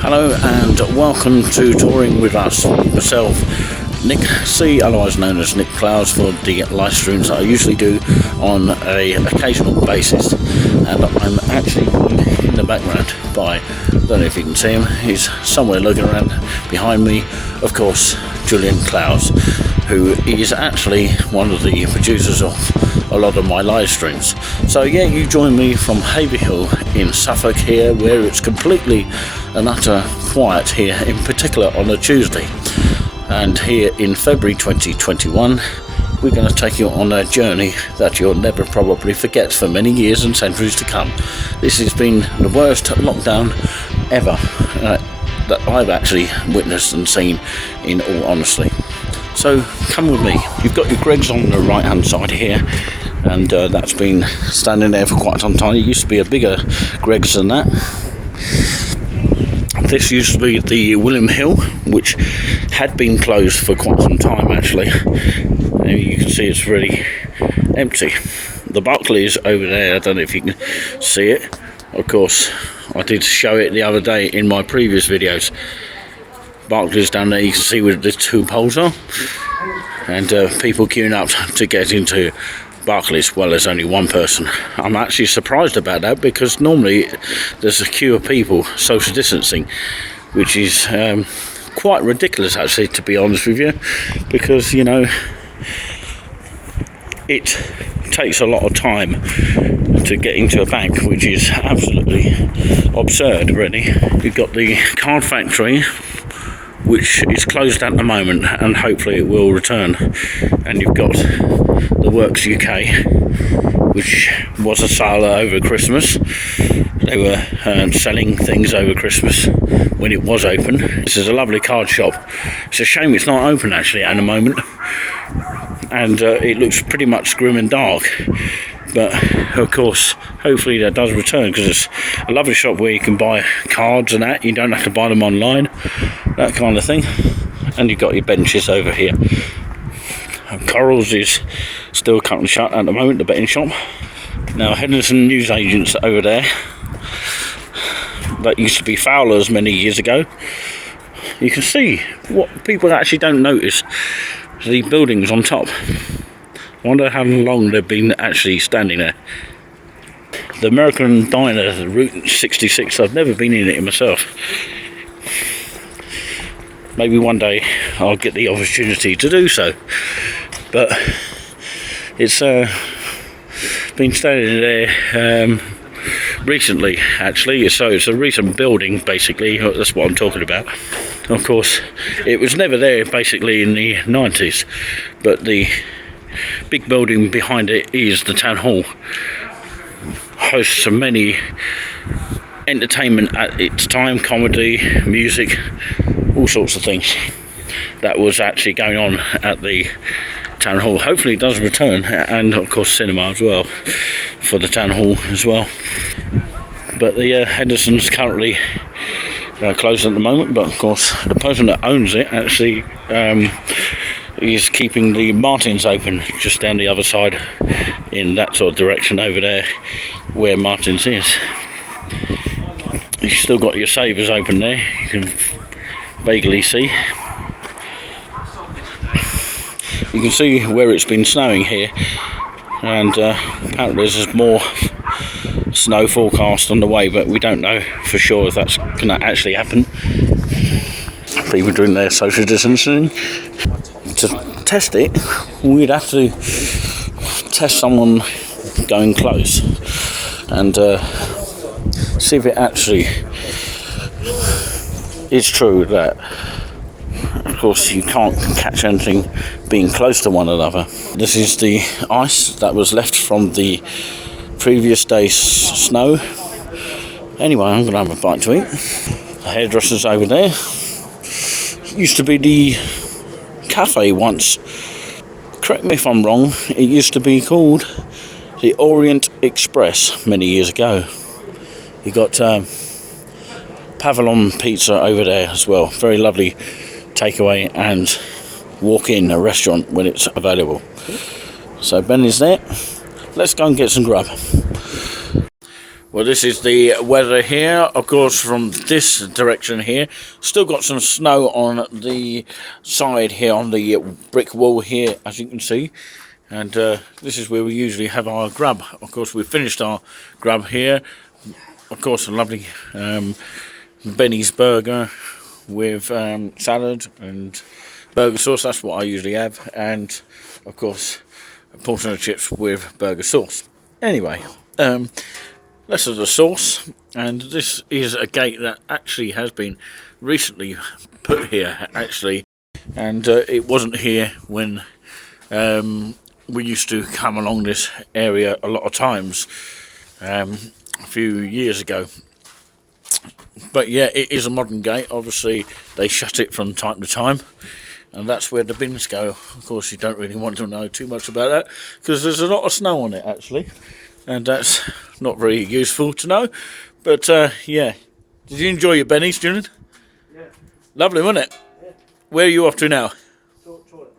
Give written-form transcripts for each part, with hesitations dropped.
Hello and welcome to Touring with Us, myself, Nick C, otherwise known as Nick Clouds, for the live streams that I usually do on an occasional basis. And I'm actually in the background by, I don't know if you can see him, he's somewhere looking around behind me, of course, Julian Clouds, who is actually one of the producers of a lot of my live streams. So yeah, you join me from Haverhill in Suffolk here, where it's completely and utter quiet here, in particular on a Tuesday. And here in February 2021, we're going to take you on a journey that you'll never probably forget for many years and centuries to come. This has been the worst lockdown ever that I've actually witnessed and seen, in all honesty. So come with me. You've got your Greggs on the right hand side here, and that's been standing there for quite some time. It used to be a bigger Greggs than that. This used to be the William Hill, which had been closed for quite some time actually. And you can see it's really empty. The Barclays over there, I don't know if you can see it. Of course, I did show it the other day in my previous videos. Barclays down there, you can see where the two poles are, and people queuing up to get into Barclays. Well, there's only one person. I'm actually surprised about that, because normally there's a queue of people social distancing, which is quite ridiculous actually, to be honest with you, because you know it takes a lot of time to get into a bank, which is absolutely absurd really. You've got the card factory, which is closed at the moment, and hopefully it will return. And you've got the Works UK, which was a sale over Christmas. They were selling things over Christmas when it was open. This is a lovely card shop. It's a shame it's not open actually at the moment, and it looks pretty much grim and dark. But of course, hopefully that does return, because it's a lovely shop where you can buy cards and that. You don't have to buy them online, that kind of thing. And you've got your benches over here. Corals is still currently shut at the moment, the betting shop. Now Henderson newsagents over there, that used to be Fowler's many years ago. You can see what people actually don't notice, the buildings on top. I wonder how long they've been actually standing there. The American Diner, the Route 66, I've never been in it myself. Maybe one day I'll get the opportunity to do so. But it's been standing there recently actually, so it's a recent building basically, that's what I'm talking about. Of course, it was never there basically in the 90s, but the big building behind it is the town hall. Hosts of many entertainment at its time, comedy, music, all sorts of things that was actually going on at the town hall. Hopefully it does return, and of course cinema as well for the town hall as well. But the Henderson's currently closed at the moment, but of course the person that owns it actually is keeping the martins open just down the other side in that sort of direction over there where martins is. You've still got your savers open there, you can vaguely see. You can see where it's been snowing here, and apparently there's more snow forecast on the way, but we don't know for sure if that's going to actually happen. People doing their social distancing. To test it, we'd have to test someone going close and see if it actually is true that, of course, you can't catch anything being close to one another. This is the ice that was left from the previous day's snow. Anyway, I'm going to have a bite to eat. The hairdresser's over there. Used to be the cafe once. Correct me if I'm wrong, it used to be called the Orient Express many years ago. You got Pavilion Pizza over there as well. Very lovely takeaway and walk-in a restaurant when it's available. So Ben is there. Let's go and get some grub. Well, this is the weather here, of course, from this direction here. Still got some snow on the side here, on the brick wall here, as you can see. And this is where we usually have our grub. Of course, we've finished our grub here. Of course, a lovely Benny's burger with salad and burger sauce. That's what I usually have. And, of course, a portion of chips with burger sauce. Anyway, this is the sauce, and this is a gate that actually has been recently put here, actually, and it wasn't here when we used to come along this area a lot of times a few years ago. But yeah, it is a modern gate. Obviously they shut it from time to time, and that's where the bins go. Of course, you don't really want to know too much about that because there's a lot of snow on it actually. And that's not very useful to know. But, yeah. Did you enjoy your bennies, Julian? Yeah. Lovely, wasn't it? Yeah. Where are you off to now? Toilet.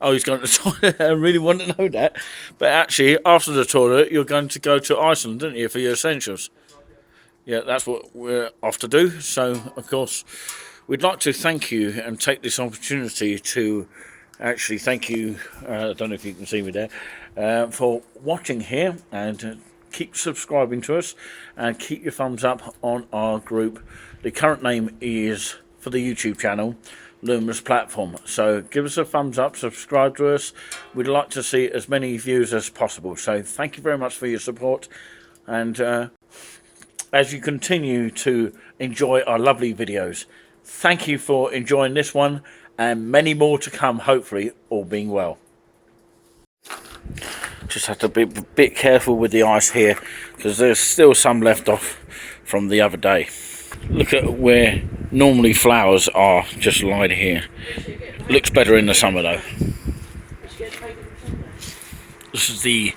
Oh, he's going to the toilet. I really want to know that. But actually, after the toilet, you're going to go to Iceland, didn't you, for your essentials? Yeah, that's what we're off to do. So, of course, we'd like to thank you and take this opportunity to actually thank you. I don't know if you can see me there. For watching here, and keep subscribing to us and keep your thumbs up on our group. The current name is, for the YouTube channel, Luminous Platform. So give us a thumbs up, subscribe to us. We'd like to see as many views as possible. So thank you very much for your support, and as you continue to enjoy our lovely videos, thank you for enjoying this one and many more to come, hopefully, all being well. Just have to be a bit careful with the ice here because there's still some left off from the other day. Look at where normally flowers are just lying here. Looks better in the summer though. This is the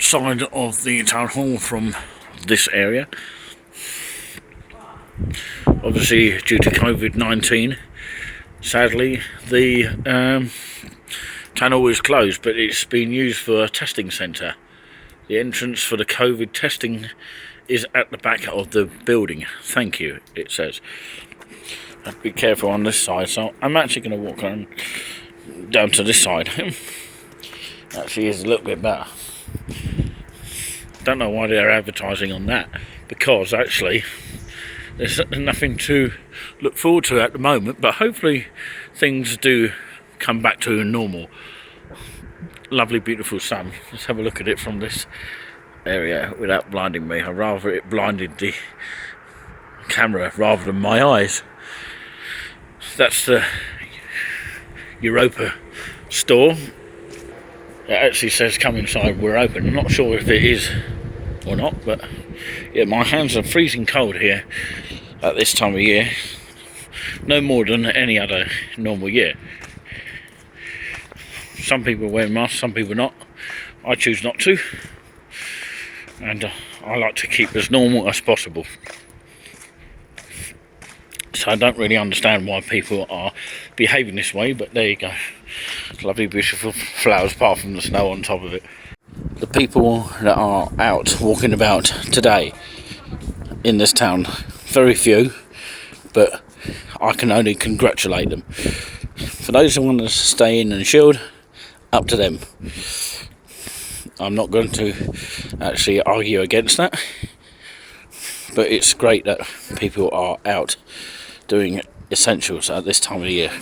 side of the town hall from this area. Obviously, due to COVID-19, sadly the tunnel is closed, but it's been used for a testing centre. The entrance for the COVID testing is at the back of the building. Thank you, it says. Have to be careful on this side, so I'm actually going to walk on down to this side. Actually is a little bit better. Don't know why they're advertising on that, because actually there's nothing to look forward to at the moment, but hopefully things do come back to normal. Lovely beautiful sun. Let's have a look at it from this area without blinding me. I'd rather it blinded the camera rather than my eyes. That's the Europa store. It actually says come inside, we're open. I'm not sure if it is or not, but yeah, my hands are freezing cold here at this time of year. No more than any other normal year. Some people wear masks, some people not. I choose not to, and I like to keep as normal as possible. I don't really understand why people are behaving this way, but there you go. Lovely, beautiful flowers, apart from the snow on top of it. The people that are out walking about today in this town, very few, but I can only congratulate them. For those who want to stay in and shield, up to them. I'm not going to actually argue against that, but it's great that people are out doing essentials at this time of the year.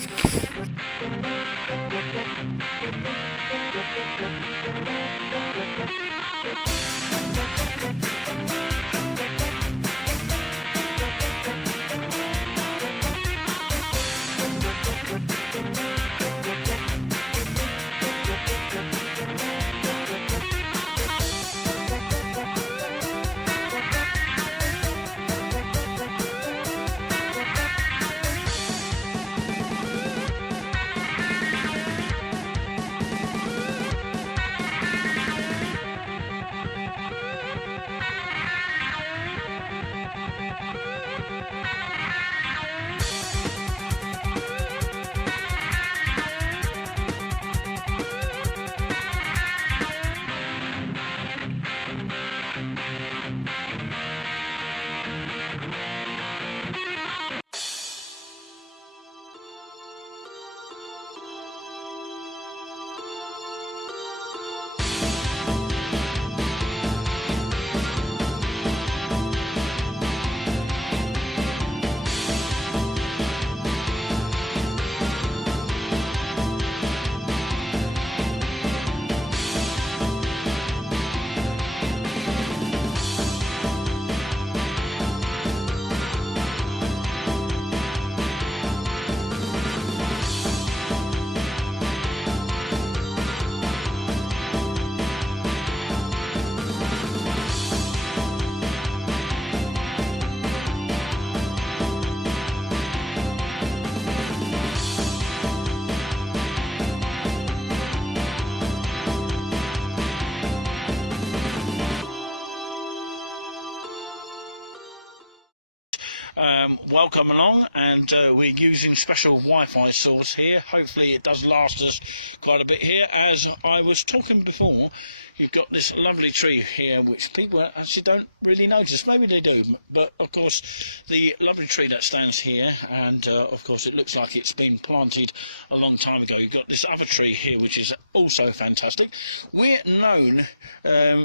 Welcome along, and we're using special Wi-Fi source here. Hopefully it does last us quite a bit here. As I was talking before, you've got this lovely tree here which people actually don't really notice. Maybe they do, but of course the lovely tree that stands here, and of course it looks like it's been planted a long time ago. You've got this other tree here which is also fantastic. We're known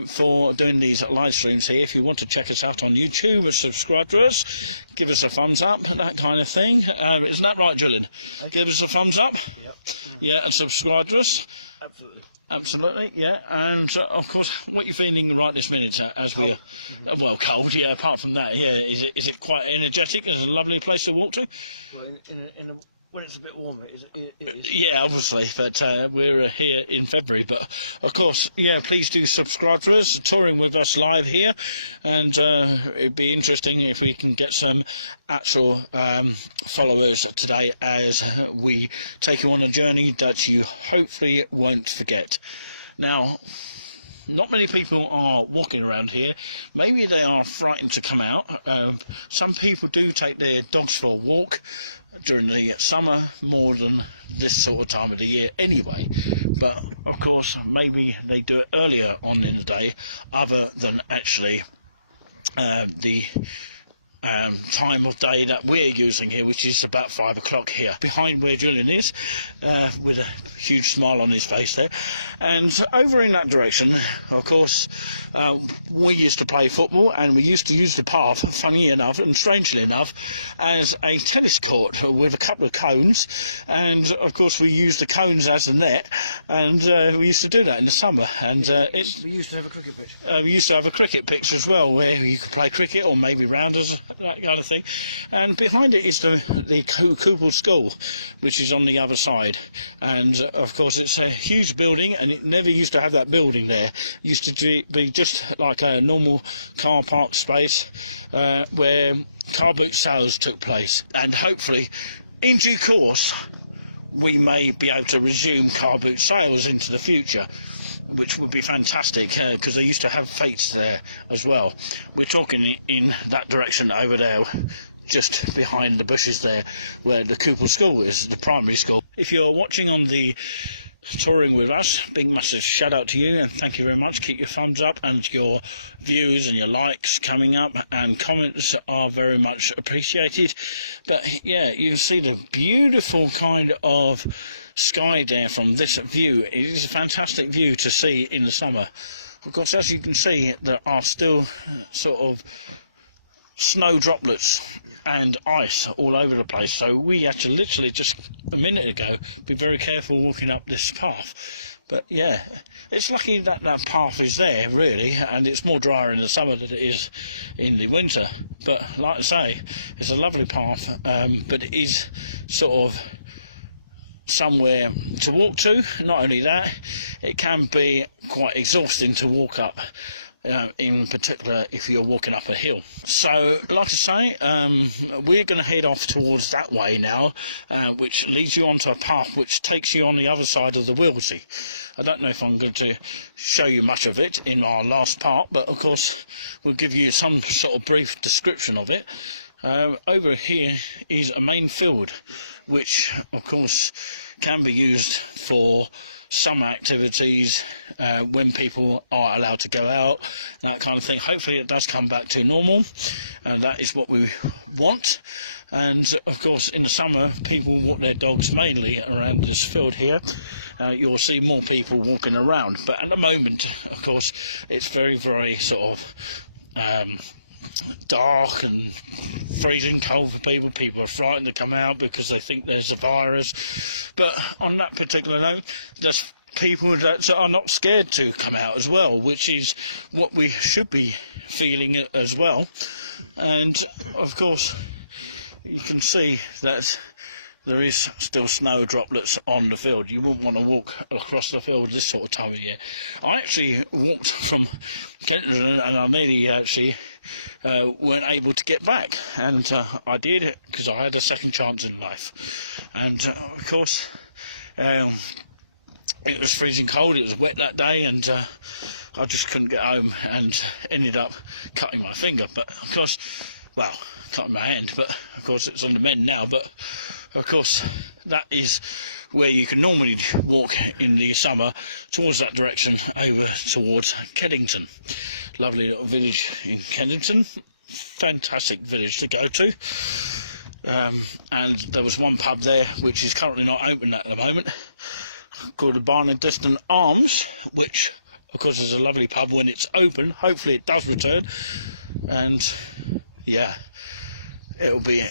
for doing these live streams here. If you want to check us out on YouTube, subscribe to us, give us a thumbs up, that kind of thing. Isn't that right, Julian? Give us a thumbs up. Yep. Yeah, and subscribe to us. Absolutely. Absolutely, yeah. And of course, what you're feeling right this minute as we're well, cold. Yeah. Apart from that, yeah, is it quite energetic? Is it a lovely place to walk to? Well, when it's a bit warmer, it is. Yeah, obviously, but we're here in February. But of course, yeah, please do subscribe to us, touring with us live here, and it'd be interesting if we can get some actual followers today as we take you on a journey that you hopefully won't forget. Now, not many people are walking around here. Maybe they are frightened to come out. Some people do take their dogs for a walk during the summer more than this sort of time of the year anyway, but of course maybe they do it earlier on in the day other than actually the time of day that we're using here, which is about 5 o'clock here. Behind where Julian is, with a huge smile on his face there, and over in that direction, of course, we used to play football, and we used to use the path, funny enough and strangely enough, as a tennis court with a couple of cones, and of course we used the cones as a net, and we used to do that in the summer, and we used to have a cricket pitch. We used to have a cricket pitch as well, where you could play cricket or maybe rounders, that kind of thing. And behind it is the Coople School, which is on the other side. And of course it's a huge building, and it never used to have that building there. It used to be just like a normal car park space where car boot sales took place. And hopefully, in due course, we may be able to resume car boot sales into the future, which would be fantastic, because they used to have fetes there as well. We're talking in that direction over there. just behind the bushes there where the Cooper School is, the primary school. If you're watching on the touring with us, big massive shout out to you and thank you very much. Keep your thumbs up and your views and your likes coming up, and comments are very much appreciated. But yeah, you can see the beautiful kind of sky there from this view. It is a fantastic view to see in the summer. Of course, as you can see, there are still sort of snow droplets and ice all over the place, so we had to literally just a minute ago be very careful walking up this path. But yeah, it's lucky that that path is there really, and it's more drier in the summer than it is in the winter. But like I say, it's a lovely path, but it is sort of somewhere to walk to. Not only that, it can be quite exhausting to walk up, in particular if you're walking up a hill. So like I say, we're going to head off towards that way now, which leads you onto a path which takes you on the other side of the Wilsey. I don't know if I'm going to show you much of it in our last part, but of course we'll give you some sort of brief description of it. Over here is a main field, which of course can be used for summer activities, when people are allowed to go out, that kind of thing. Hopefully it does come back to normal, that is what we want. And of course in the summer people walk their dogs mainly around this field here. You'll see more people walking around, but at the moment of course it's very sort of dark and freezing cold for people. People are frightened to come out because they think there's a virus. But on that particular note, there's people that are not scared to come out as well, which is what we should be feeling as well. And of course you can see that there is still snow droplets on the field. You wouldn't want to walk across the field this sort of time of year. I actually walked from Kensington and I nearly actually weren't able to get back, and I did it because I had a second chance in life. And of course it was freezing cold, it was wet that day, and I just couldn't get home and ended up cutting my finger. But of course, well, cutting my hand, but of course it's on the mend now. But of course that is where you can normally walk in the summer, towards that direction over towards Kennington. Lovely little village in Kennington, fantastic village to go to. And there was one pub there which is currently not open at the moment, called the Barn and Distant Arms, which of course is a lovely pub when it's open. Hopefully it does return, and yeah, it'll be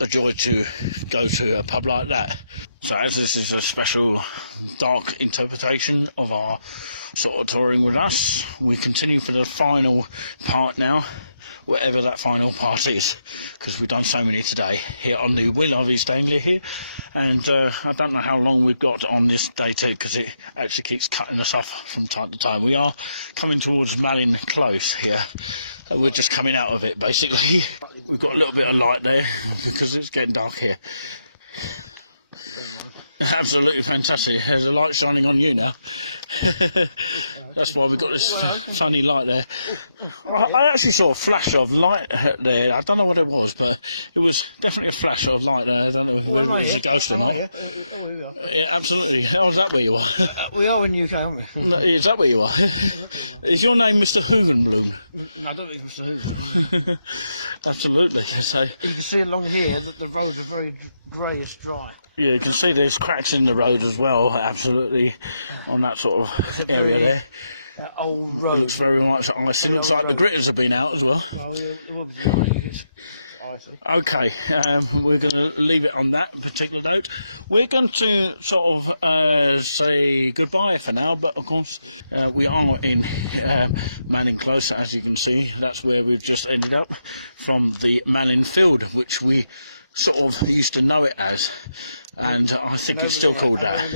a joy to go to a pub like that. So as this is a special dark interpretation of our sort of touring with us, we continue for the final part now, whatever that final part is, because we've done so many today here on the Will of East Anglia here. And I don't know how long we've got on this day two, because it actually keeps cutting us off from time to time. We are coming towards Malin Close here. We're just coming out of it basically. We've got a little bit of light there because it's getting dark here. Absolutely fantastic. There's a light shining on you now. That's why we've got this sunny light there. I actually saw a flash of light there. I don't know what it was, but it was definitely a flash of light there. I don't know if it was a ghost or not. Yeah, absolutely. Oh, is that where you are? We are in the UK, aren't we? Is that where you are? Is your name Mr. Hoogenbloom? I don't think so. Absolutely. So you can see along here that the roads are very greyish dry. Yeah, you can see there's cracks in the road as well, absolutely, on that sort of area there. Old road. Looks very much icy. Looks like the gritters have been out as well. Oh, it will be icy. Okay, we're going to leave it on that particular note. We're going to sort of say goodbye for now, but of course we are in Malin Close, as you can see. That's where we've just ended up from the Malin Field, which we sort of used to know it as, and I think it's still called that.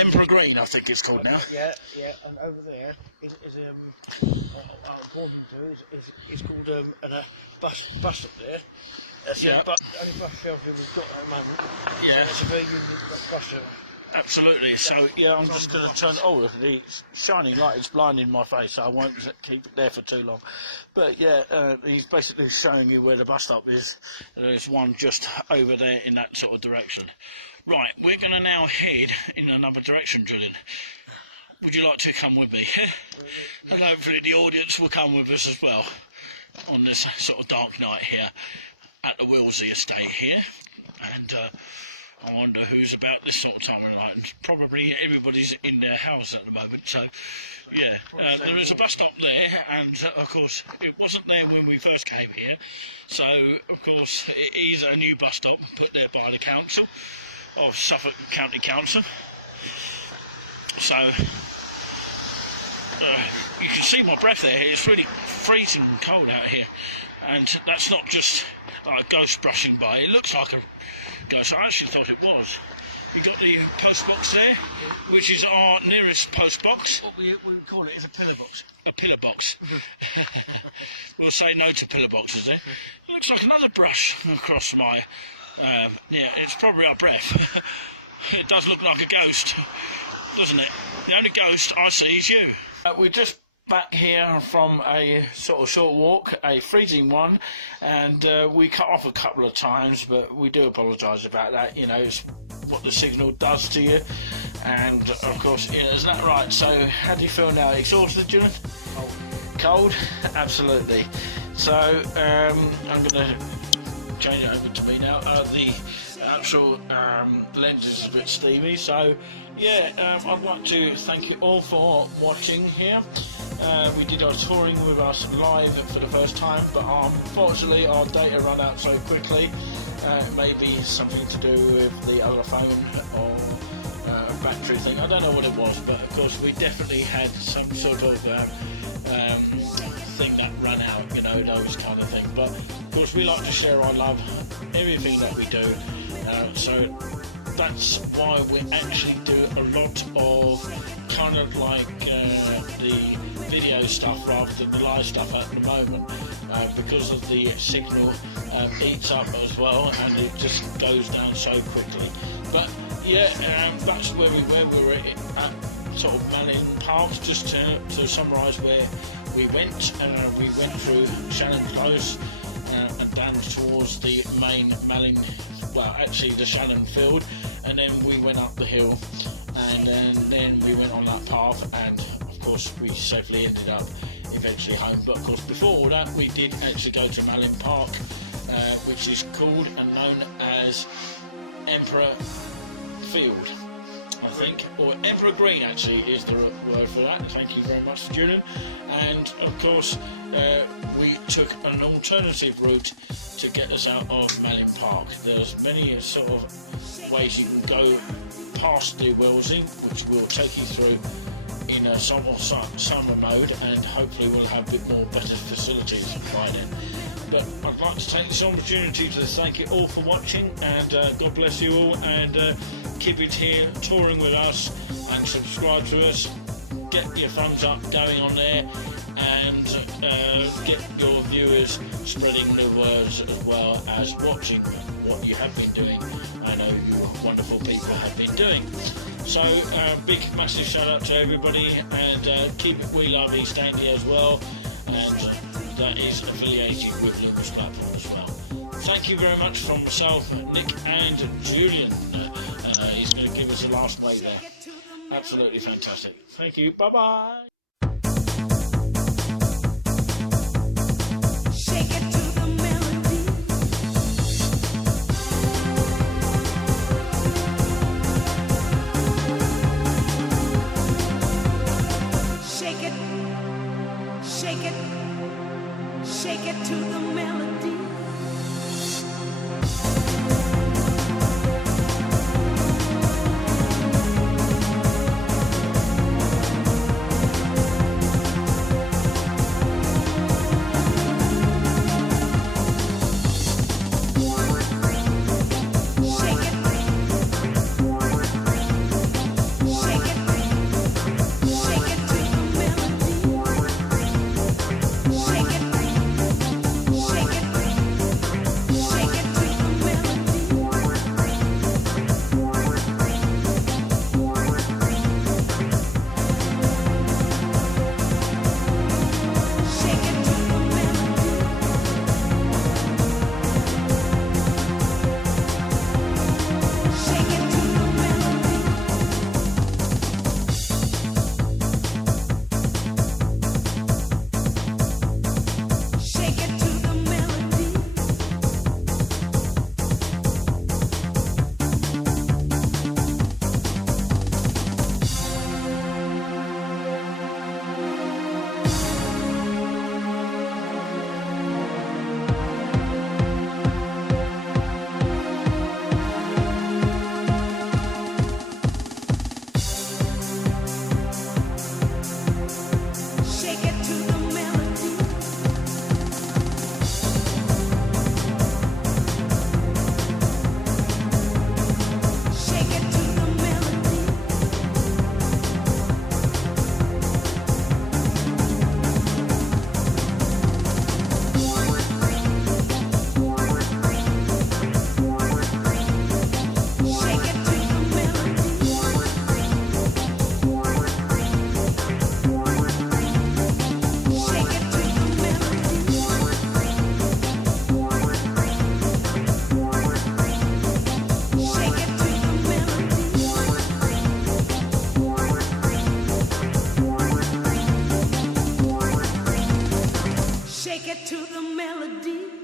Emperor Green, I think it's called now. Yeah, and over there is according to is called a bus up there. That's the only bus shelter we've got at the moment. Yeah. So it's a very unique bus shelter. Absolutely. So yeah, I'm just going to turn. Oh, the shiny light is blinding my face, so I won't keep it there for too long. But yeah, he's basically showing you where the bus stop is. There's one just over there in that sort of direction. Right, we're going to now head in another direction, Julian. Would you like to come with me? And hopefully the audience will come with us as well on this sort of dark night here at the Willsey estate here. And I wonder who's about this sort of time of night. Probably everybody's in their house at the moment. So yeah, there is a bus stop there, and of course it wasn't there when we first came here. So of course it is a new bus stop put there by the council of Suffolk County Council. So you can see my breath there. It's really freezing cold out here, and that's not just like a ghost brushing by. It looks like a ghost. I actually thought it was. We got the post box there, which is our nearest post box. What we call it is a pillar box. A pillar box. We'll say no to pillar boxes there. It looks like another brush across my. Yeah, it's probably our breath. It does look like a ghost, doesn't it? The only ghost I see is you. We're just back here from a sort of short walk, a freezing one, and we cut off a couple of times, but we do apologise about that. You know, it's what the signal does to you, and of course, yeah, isn't that right? So, how do you feel now? Exhausted, Julian? Cold. Cold? Absolutely. So, I'm going to change it over to me now. The actual lens is a bit steamy, so yeah, I'd like to thank you all for watching here. We did our touring with us live for the first time, but unfortunately our data ran out so quickly. Maybe something to do with the other phone or battery thing. I don't know what it was, but of course we definitely had some sort of thing that ran out, you know, those kind of things. But of course we like to share our love, everything that we do. So that's why we actually do a lot of kind of like the video stuff rather than the live stuff at the moment, because of the signal eats up as well, and it just goes down so quickly. But yeah, that's where we were. We were at sort of Malin Park, just to summarise where we went. We went through Shannon Close and down towards the main Malin, well actually the Shannon Field, and then we went up the hill, and then we went on that path, and of course we safely ended up eventually home. But of course before all that we did actually go to Malin Park, which is called and known as Emperor Field, I think, or Emperor Green actually is the word for that. Thank you very much, Julian. And of course we took an alternative route to get us out of Malin Park. There's many sort of ways you can go past the Willsey, which we'll take you through in a somewhat summer mode, and hopefully we'll have a bit more better facilities by then. But I'd like to take this opportunity to thank you all for watching, and God bless you all, and keep it here touring with us, and subscribe to us, get your thumbs up going on there, and get your viewers spreading the words as well as watching what you have been doing. I know you wonderful people have been doing. So big massive shout out to everybody, and keep it We Love East Anglia as well, and that is affiliated with Lucas Platform as well. Thank you very much from myself, Nick and Julian. He's going to give us the last wave there. Absolutely fantastic. Thank you. Bye bye. Shake it to the melody. Shake it. it to the melody.